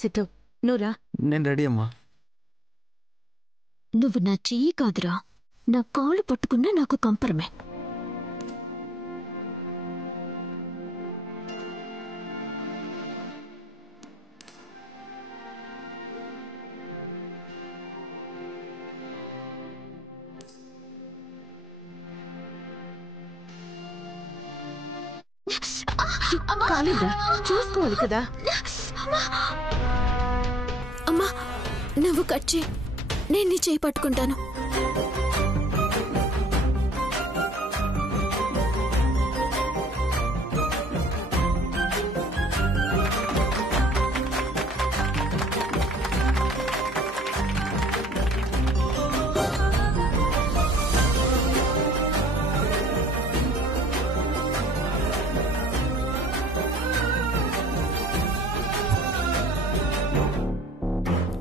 సిద్ధు నువ్వురా. నేను రెడీ అమ్మా. నువ్వు నా చెయ్యి కాదురా, నా కాళ్ళు పట్టుకున్నా నాకు కంపరమే. కాలేదా, చూసుకోవాలి కదా. అమ్మా నువ్వు కట్ చేయి, నేను నీ చేయి పట్టుకుంటాను.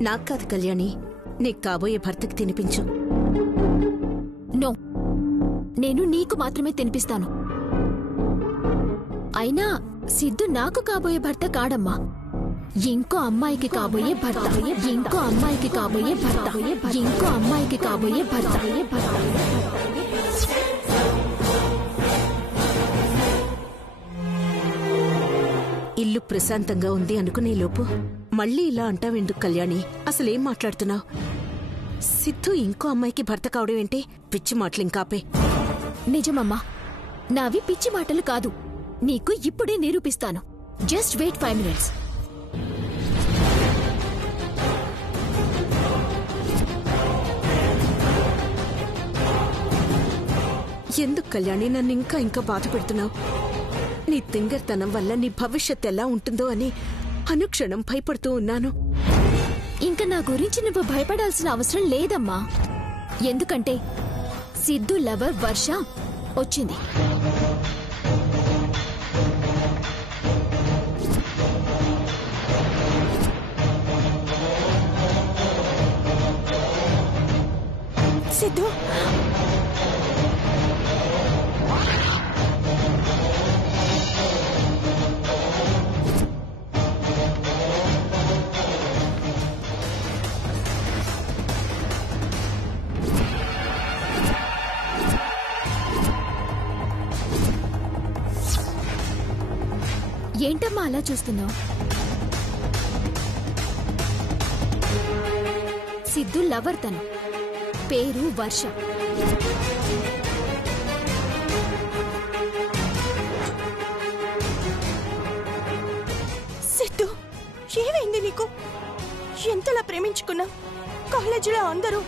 నాకు కాదు కళ్యాణి, నీకు కాబోయే భర్తకి తినిపించు. నో, నేను నీకు మాత్రమే తినిపిస్తాను. అయినా సిద్ధు నాకు కాబోయే భర్త కాడమ్మా, ఇంకో అమ్మాయికి కాబోయే భర్త, ఇంకో అమ్మాయికి కాబోయే భర్త, ఇంకో అమ్మాయికి కాబోయే భర్త. ఇల్లు ప్రశాంతంగా ఉంది అనుకునే లోపు మళ్ళీ ఇలా అంటావెందుకు కళ్యాణి? అసలేం మాట్లాడుతున్నావు? సిద్ధు ఇంకో అమ్మాయికి భర్త కావడం ఏంటి? పిచ్చి మాటలు ఇంకాపే. నిజమమ్మా, నావి పిచ్చి మాటలు కాదు. నీకు ఇప్పుడే నిరూపిస్తాను. Just wait 5 minutes. ఎందుకు కళ్యాణి నన్ను ఇంకా ఇంకా బాధ పెడుతున్నావు? నీ తింగర్తనం వల్ల నీ భవిష్యత్ ఎలా ఉంటుందో అని అనుక్షణం భయపడుతూ ఉన్నాను. ఇంకా నా గురించి నువ్వు భయపడాల్సిన అవసరం లేదమ్మా. ఎందుకంటే సిద్ధు లవర్ వర్ష వచ్చింది. సిద్ధు ఏంటమ్మా అలా చూస్తున్నావు? సిద్ధు లవర్ తను, పేరు వర్ష. సిద్ధు, ఏమైంది నీకు? ఎంతలా ప్రేమించుకున్నా? కాలేజీలో అందరూ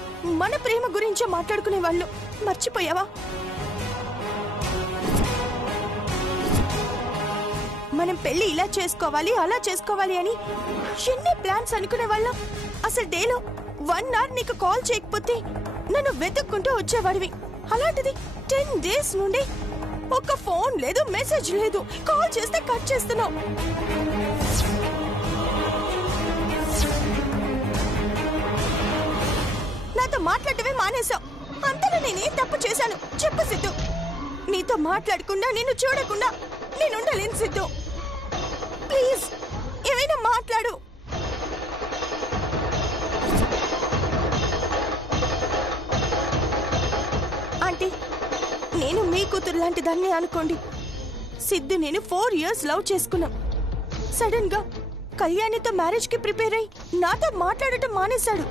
మన ప్రేమ గురించే మాట్లాడుకునే వాళ్ళు. మర్చిపోయావా? మనం పెళ్లి ఇలా చేసుకోవాలి, అలా చేసుకోవాలి అని ఎన్ని ప్లాన్స్ అనుకునే వాళ్ళం. అసలు డేలో 1 hour నీకు కాల్ చేయకపోతే నన్ను వెతుక్కుంటూ వచ్చేవాడివి. అలాంటిది 10 days నుండి ఒక్క ఫోన్ లేదు, మెసేజ్ లేదు. కాల్ చేస్తే కట్ చేస్తున్నావు. నాతో మాట్లాడటమే మానేశావు. అంతలో నేనేం తప్పు చేశాను చెప్పు సిద్ధు. నీతో మాట్లాడకుండా, నిన్ను చూడకుండా నేనుండలేను సిద్ధు. ప్లీజ్ ఏమైనా మాట్లాడు. ఆంటీ, నేను మీ కూతురు లాంటి దాన్ని అనుకోండి. సిద్ధు నేను 4 years లవ్ చేసుకున్నాం. సడన్ గా కళ్యాణితో మ్యారేజ్ కి ప్రిపేర్ అయి నాతో మాట్లాడటం మానేశాడు.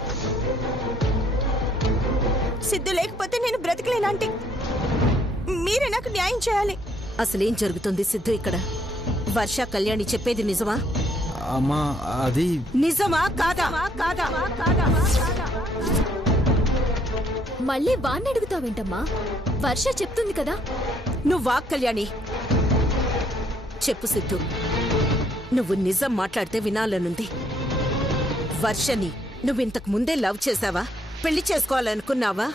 సిద్ధు లేకపోతే నేను బ్రతకలేనంటే మీరే నాకు న్యాయం చేయాలి. అసలేం జరుగుతుంది సిద్ధు ఇక్కడ? వర్ష కళ్యాణి చెప్పేది నిజమా? అమ్మా అది నిజమా కాదా? మళ్ళీ వాణ్ణి అడుగుతావేంటమ్మా? వర్ష చెప్తుంది కదా. నువ్వా కళ్యాణి? చెప్పు సిద్ధు, నువ్వు నిజం మాట్లాడితే వినాలనుంది. వర్షని నువ్వింతకు ముందే లవ్ చేసావా? పెళ్లి చేసుకోవాలనుకున్నావా?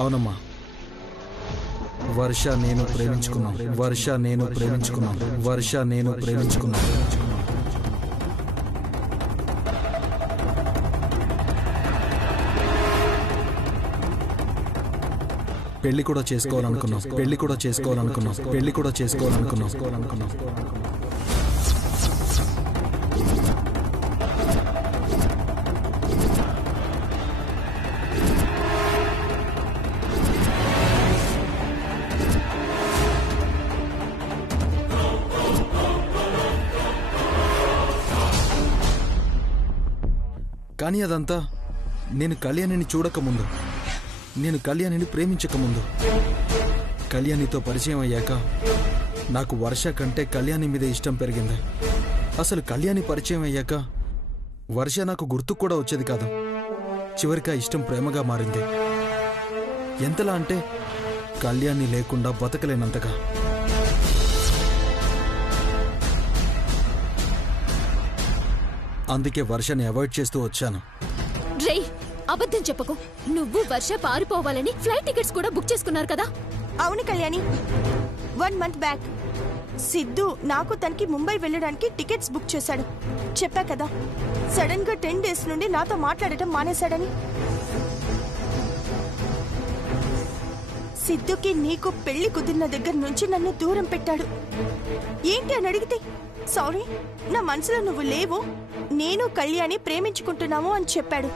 అవునమ్మా, వర్ష నేను ప్రేమించుకున్నాను. వర్ష నేను ప్రేమించుకున్నాను. వర్ష నేను ప్రేమించుకున్నాను. పెళ్లి కూడా చేసుకోవాలనుకున్నాం. కానీ అదంతా నేను కళ్యాణిని చూడకముందు, నేను కళ్యాణిని ప్రేమించకముందు. కళ్యాణితో పరిచయం అయ్యాక నాకు వర్ష కంటే కళ్యాణి మీద ఇష్టం పెరిగింది. అసలు కళ్యాణి పరిచయం అయ్యాక వర్ష నాకు గుర్తుకు కూడా వచ్చేది కాదు. చివరికి ఆ ఇష్టం ప్రేమగా మారింది. ఎంతలా అంటే కళ్యాణి లేకుండా బతకలేనంతగా. అందుకే వర్షని అవాయిడ్ చేస్తూ వచ్చాను. రే, అబద్ధం చెప్పకు. నువ్వు వర్ష పారిపోవాలని ఫ్లైట్ టికెట్స్ కూడా బుక్ చేసుకున్నారు కదా? అవును కళ్యాణి, 1 month బ్యాక్ సిద్ధు నాకు తనకి ముంబై వెళ్ళడానికి టికెట్స్ బుక్ చేశాడు. చెప్పా కదా, సడన్ గా 10 days నుండి నాతో మాట్లాడటం మానేశాడని. సిద్ధుకి నీకు పెళ్లి కుదిరిన దగ్గర నుంచి నన్ను దూరం పెట్టాడు. ఏంటి అని అడిగితే, సారీ, నా మనసులో నువ్వు లేవు, నేను కళ్యాణి ప్రేమించుకుంటున్నాము అని చెప్పాడు.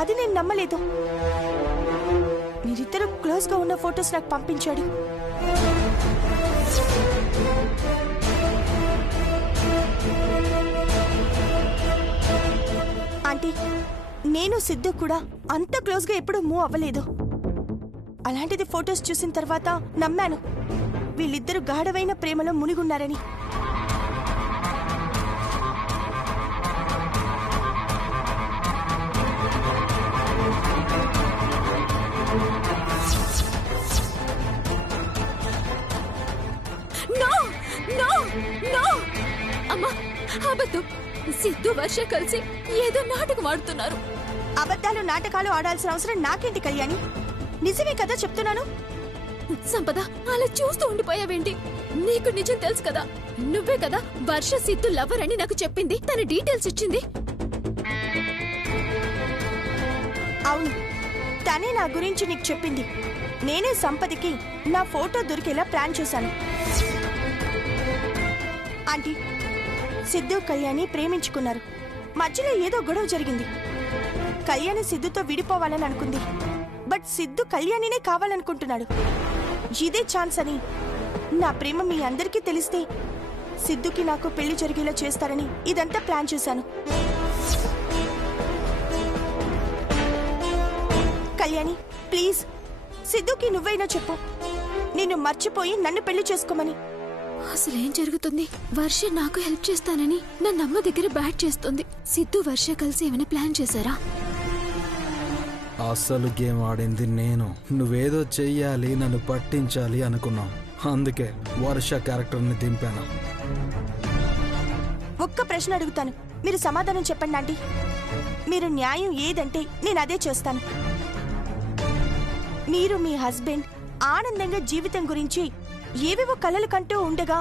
అది నేను నమ్మలేదు. మీరిద్దరు క్లోజ్ గా ఉన్న ఫొటోస్ నాకు పంపించాడు. ఆంటీ, నేను సిద్ధు కూడా అంత క్లోజ్ గా ఎప్పుడు మూవ్ అవ్వలేదు. అలాంటిది ఫొటోస్ చూసిన తర్వాత నమ్మాను వీళ్ళిద్దరూ గాఢమైన ప్రేమలో మునిగున్నారని. అమ్మా, అబద్ధం. సిద్ధు వర్ష కలిసి ఏదో నాటకం ఆడుతున్నారు. అబద్ధాలు నాటకాలు ఆడాల్సిన అవసరం నాకేంటి కళ్యాణి? నిజమే కదా చెప్తున్నాను. సంపద, అలా చూస్తూ ఉండిపోయావేంటి? నీకు నిజం తెలుసు కదా. నువ్వే కదా వర్ష సిద్ధు లవర్ అని నాకు చెప్పింది, తన డీటెయిల్స్ ఇచ్చింది. అవును, తనే నా గురించి నీకు చెప్పింది. నేనే సంపదకి నా ఫోటో దొరికేలా ప్లాన్ చేశాను. ఆంటీ, సిద్ధు కళ్యాణి ప్రేమించుకున్నారు. మధ్యలో ఏదో గొడవ జరిగింది. కళ్యాణి సిద్ధుతో విడిపోవాలని అనుకుంది. బట్ సిద్ధు కళ్యాణినే కావాలనుకుంటున్నాడు. ఇదే ఛాన్స్ అని, నా ప్రేమ మీ అందరికీ తెలిస్తే సిద్ధుకి నాకు పెళ్లి జరిగేలా చేస్తారని ఇదంతా ప్లాన్ చేశాను. కళ్యాణి, ప్లీజ్ సిద్ధుకి నువ్వైనా చెప్పు, నిన్ను మర్చిపోయి నన్ను పెళ్లి చేసుకోమని. అసలేం జరుగుతుంది? వర్ష నాకు హెల్ప్ చేస్తానని నన్ను అమ్మ దగ్గర బ్యాట్ చేస్తుంది. సిద్ధు వర్ష కలిసి ఏమైనా ప్లాన్ చేశారా? అసలు గేమ్ ఆడింది నేను. నువ్వేదో చెయ్యాలి, నన్ను పట్టించాలి అనుకున్నావు. అందుకే వర్ష క్యారెక్టర్ని దింపాను. ఒక్క ప్రశ్న అడుగుతాను, మీరు సమాధానం చెప్పండి ఆంటీ. మీరు న్యాయం ఏదంటే నేను అదే చేస్తాను. మీరు మీ హస్బెండ్ ఆనందంగా జీవితం గురించి ఏవేవో కలలు కంటూ ఉండగా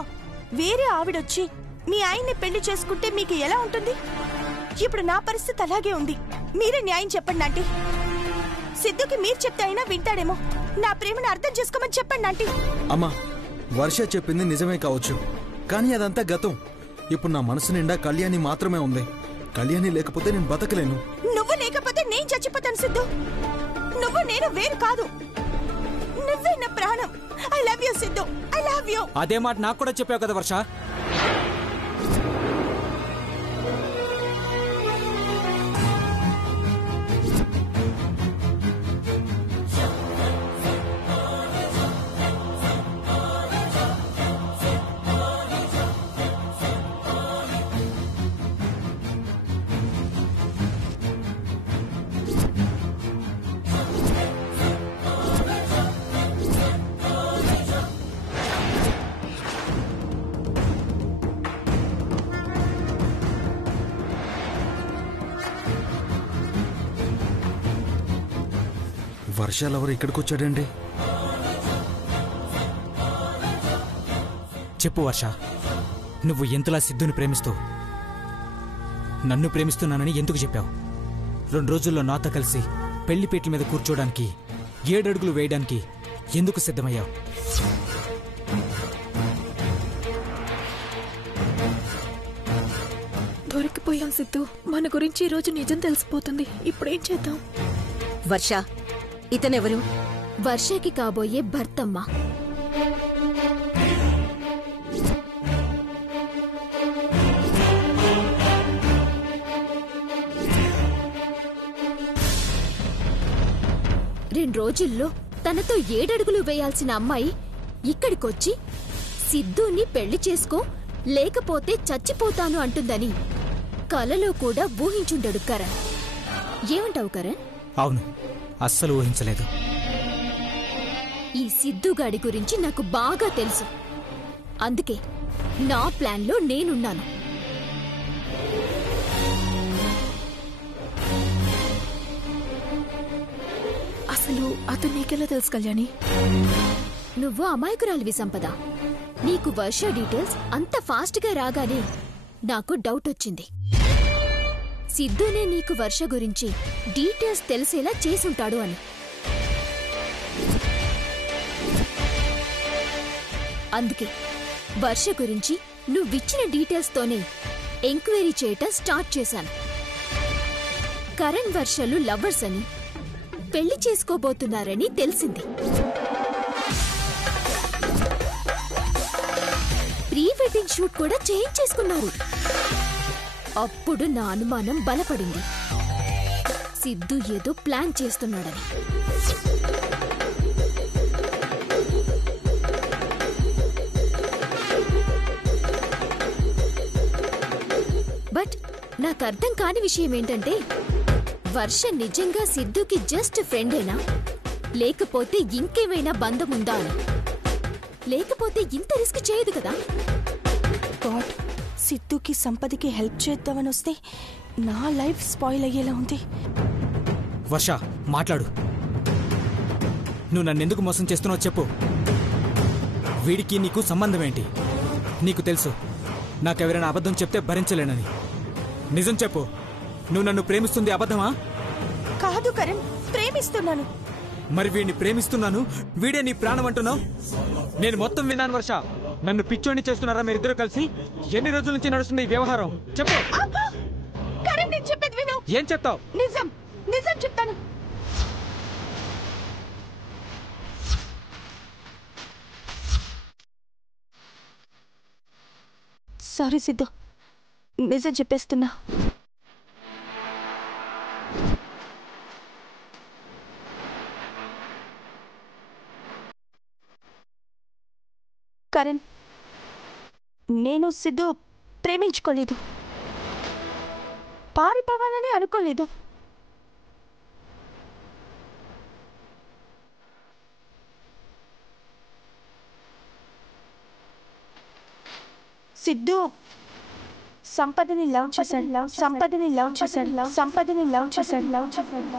వేరే ఆవిడొచ్చి మీ ఆయన్ని పెళ్లి చేసుకుంటే మీకు ఎలా ఉంటుంది? ఇప్పుడు నా పరిస్థితి అలాగే ఉంది. మీరే న్యాయం చెప్పండి ఆంటీ. సిద్ధుకి మీరు చెప్తే అయినా వింటాడేమో. నా ప్రేమను అర్థం చేసుకోమని చెప్పండి ఆంటీ. అమ్మా, వర్ష చెప్పింది నిజమే కావచ్చు, కానీ అదంతా గతం. ఇప్పుడు నా మనసు నిండా కళ్యాణి మాత్రమే ఉంది. కళ్యాణి లేకపోతే నేను బతకలేను. నువ్వు లేకపోతే నేను చచ్చిపోతాను సిద్ధు. నువ్వు నేను వేరు కాదు. నువ్వే నా ప్రాణం. I love you Siddhu, I love you. అదే మాట నాకు కూడా చెప్పావు కదా వర్ష. వర్షాలు ఎవరు ఇక్కడికి వచ్చాడండి? చెప్పు వర్ష, నువ్వు ఎంతలా సిద్ధుని ప్రేమిస్తూ నన్ను ప్రేమిస్తున్నానని ఎందుకు చెప్పావు? 2 రోజుల్లో నాతో కలిసి పెళ్లిపేట్ల మీద కూర్చోడానికి 7 అడుగులు వేయడానికి ఎందుకు సిద్ధమయ్యావు? దొరికిపోయాం సిద్ధు. మన గురించి ఈ రోజు నిజం తెలిసిపోతుంది. ఇప్పుడేం చేద్దాం? వర్ష, ఇతనెవరు? వర్షకి కాబోయే భర్తమ్మ. రెండు రోజుల్లో తనతో 7 అడుగులు వేయాల్సిన అమ్మాయి ఇక్కడికొచ్చి సిద్ధుని పెళ్లి చేసుకో లేకపోతే చచ్చిపోతాను అంటుందని కలలో కూడా ఊహించుండడు కరణ్. ఏమంటావు కరణ్? అవును, అస్సలు ఊహించలేదు. ఈ సిద్ధుగాడి గురించి నాకు బాగా తెలుసు. అందుకే నా ప్లాన్లో నేనున్నాను. అసలు అతను నీకెలా తెలుసు కళ్యాణి? నువ్వు అమాయకురాలివి సంపద. నీకు వర్ష డీటెయిల్స్ అంత ఫాస్ట్గా రాగానే నాకు డౌట్ వచ్చింది. సిద్ధునే నీకు వర్ష గురించి డీటెయిల్స్ తెలిసేలా చేసుంటాడు అని. అందుకే వర్ష గురించి నువ్విచ్చిన డీటెయిల్స్తోనే ఎంక్వైరీ చేయటం స్టార్ట్ చేశాను. కరణ్ వర్షలు లవర్స్ అని, పెళ్లి చేసుకోబోతున్నారని తెలిసింది. ప్రీ వెడ్డింగ్ షూట్ కూడా చేయించేసుకున్నారు. అప్పుడు నా అనుమానం బలపడింది. సిద్ధు ఏదో ప్లాన్ చేస్తున్నాడని. బట్ నాకు అర్థం కాని విషయం ఏంటంటే, వర్ష నిజంగా సిద్ధుకి జస్ట్ ఫ్రెండేనా, లేకపోతే ఇంకేమైనా బంధం ఉందా అని. లేకపోతే ఇంత రిస్క్ చేయదు కదా. గాడ్, సిద్ధుకి సంపదకి హెల్ప్ చేద్దామని వస్తే నా లైఫ్ స్పాయిల్ అయ్యేలా ఉంది. వర్ష, మాట్లాడు. నువ్వు నన్నెందుకు మోసం చేస్తున్నావు చెప్పు. వీడికి నీకు సంబంధం ఏంటి? నీకు తెలుసు నాకెవరైనా అబద్ధం చెప్తే భరించలేనని. నిజం చెప్పు. నువ్వు నన్ను ప్రేమిస్తుంది అబద్ధమా? కాదు కరణ్, ప్రేమిస్తున్నాను. మరి వీడిని ప్రేమిస్తున్నాను, వీడే నీ ప్రాణం అంటున్నావు. నేను మొత్తం విన్నాను వర్ష. నన్ను పిచ్చోని చేస్తున్నారా మీరిద్దరూ కలిసి? ఎన్ని రోజుల నుంచి నడుస్తుంది ఈ వ్యవహారం? చెప్పు. కరణ్, నేను చెప్పేది విను. ఏం చెప్తావు? నిజం నిజం చెప్తాను. సారీ సిద్ధు, నిజం చెప్పేస్తున్నా. కరణ్, నేను సిద్ధు ప్రేమించుకోలేదు, పారిపోవాలని అనుకోలేదు. సిద్ధు సంపదని లవ్ చేశాడు, సంపదని లవ్ చేశాడు, సంపదని లవ్ చేశాడు, లవ్ చేశాడు.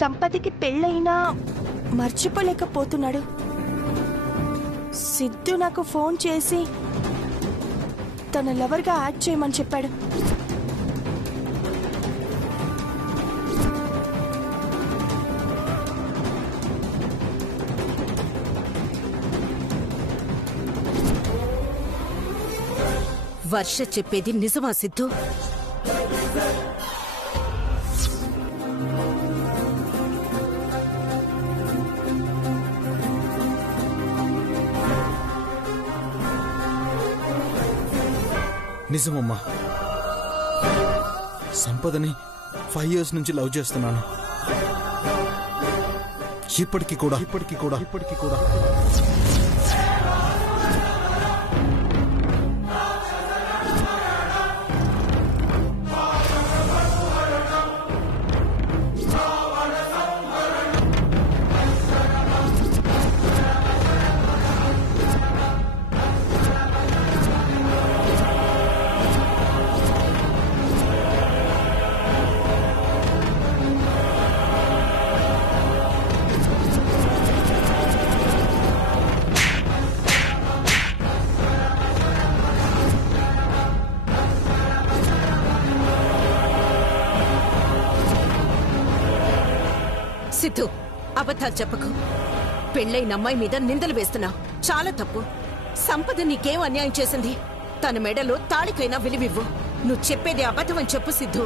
సంపదికి పెళ్ళైనా మర్చిపోలేకపోతున్నాడు. సిద్ధు నాకు ఫోన్ చేసి తన లవర్గా యాడ్ చేయమని చెప్పాడు. వర్ష చెప్పేది నిజమా సిద్ధు? నిజమమ్మా. సంపదని 5 years నుంచి లవ్ చేస్తున్నాను. ఇప్పటికీ కూడా సిద్ధు, అబద్ధాలు చెప్పకు. పెళ్ళైన అమ్మాయి మీద నిందలు వేస్తున్నావు. చాలా తప్పు. సంపద నీకేం అన్యాయం చేసింది? తన మెడలో తాళికైనా విలువివ్వు. నువ్వు చెప్పేది అబద్ధం అని చెప్పు సిద్ధు.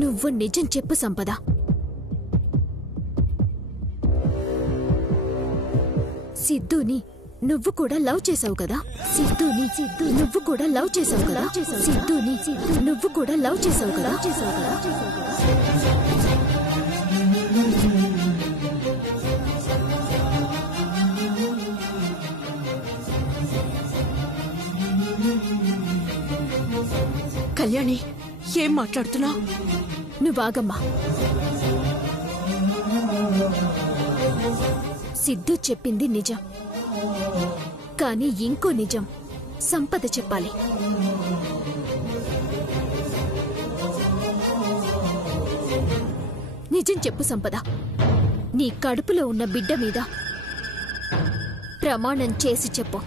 నువ్వు నిజం చెప్పు సంపద. సిద్ధుని నువ్వు కూడా లవ్ చేసావు కదా? నువ్వు కూడా లవ్ చేసావు కదా? నువ్వు కూడా లవ్ చేసావు కదా? కళ్యాణి, ఏం మాట్లాడుతున్నావు? నువ్వాగమ్మా. సిద్ధు చెప్పింది నిజం, కానీ ఇంకో నిజం సంపద చెప్పాలి. నిజం చెప్పు సంపద. నీ కడుపులో ఉన్న బిడ్డ మీద ప్రమాణం చేసి చెప్పు.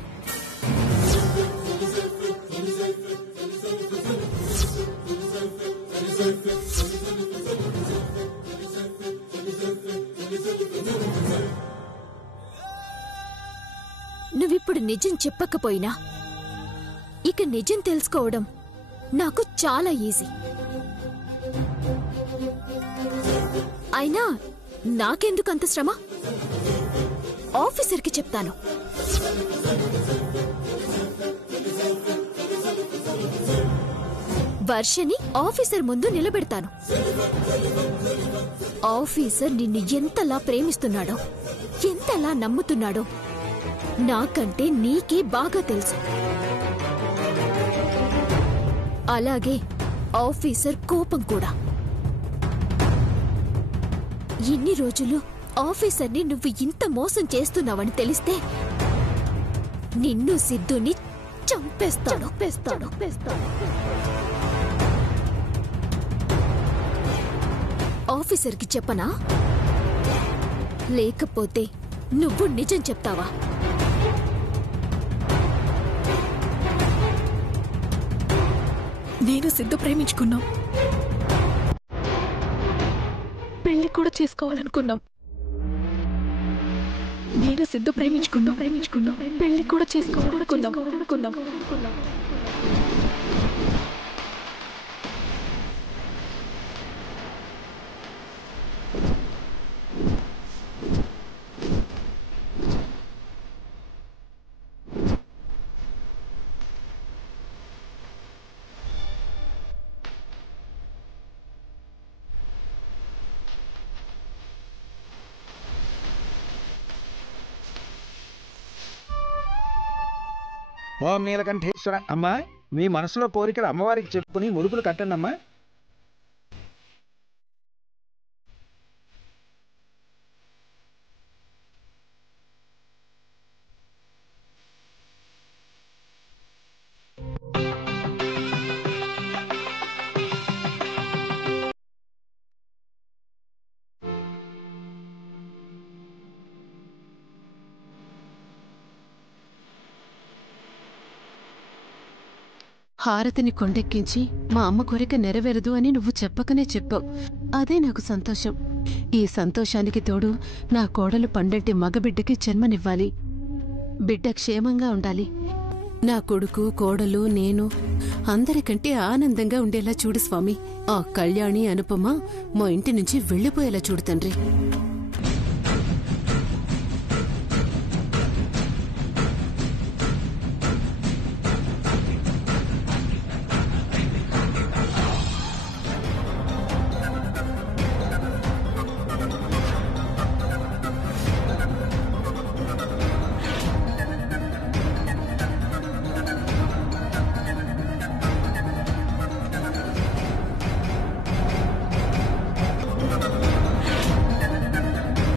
నువ్విప్పుడు నిజం చెప్పకపోయినా ఇక నిజం తెలుసుకోవడం నాకు చాలా ఈజీ. అయినా నాకెందుకు అంత శ్రమ? ఆఫీసర్కి చెప్తాను. వర్షని ఆఫీసర్ ముందు నిలబెడతాను. ఆఫీసర్ నిన్ను ఎంతలా ప్రేమిస్తున్నాడో, ఎంతలా నమ్ముతున్నాడో నాకంటే నీకే బాగా తెలుసు. అలాగే ఆఫీసర్ కోపం కూడా. ఇన్ని రోజులు ఆఫీసర్ని నువ్వు ఇంత మోసం చేస్తున్నావని తెలిస్తే నిన్ను సిద్ధుని చంపేస్తాడు. ఆఫీసర్కి చెప్పనా? లేకపోతే నువ్వు నిజం చెప్తావా? నేను సిద్ధు ప్రేమించుకున్నాం, పెళ్లి కూడా చేసుకోవాలనుకున్నాం. నేను సిద్ధు ప్రేమించుకున్నాం, పెళ్లి కూడా చేసుకోవాలనుకున్నాం. ఓం నీలకంఠేశ్వర. అమ్మా, మీ మనసులో కోరికలు అమ్మవారికి చెప్పుకుని ముడుపులు కట్టండి అమ్మా. హారతిని కొండెక్కించి మా అమ్మ కోరిక నెరవేరదు అని నువ్వు చెప్పకనే చెప్పావు. అదే నాకు సంతోషం. ఈ సంతోషానికి తోడు నా కోడలు పండంటి మగబిడ్డకి జన్మనివ్వాలి. బిడ్డ క్షేమంగా ఉండాలి. నా కొడుకు, కోడలు, నేను అందరికంటే ఆనందంగా ఉండేలా చూడు స్వామి. ఆ కళ్యాణి, అనుపమ మా ఇంటి నుంచి వెళ్ళిపోయేలా చూడు తండ్రి.